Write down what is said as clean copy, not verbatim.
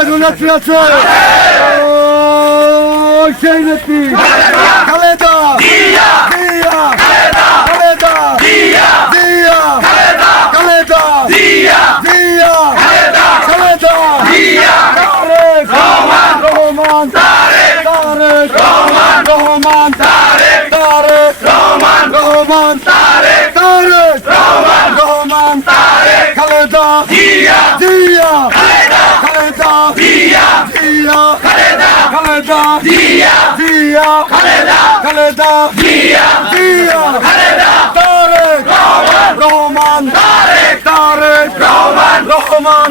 একজন নেত্রী আছে, সেই নেত্রী খালেদা জিয়া, খালেদা জিয়া, খালেদা জিয়া, খালেদা জিয়া, তারেক রহমান, তারেক রহমান, তারেক রহমান, খালেদা জিয়া, খালেদা জিয়া, খালেদা জিয়া, খালেদা জিয়া, তারেক রহমান, তারেক রহমান,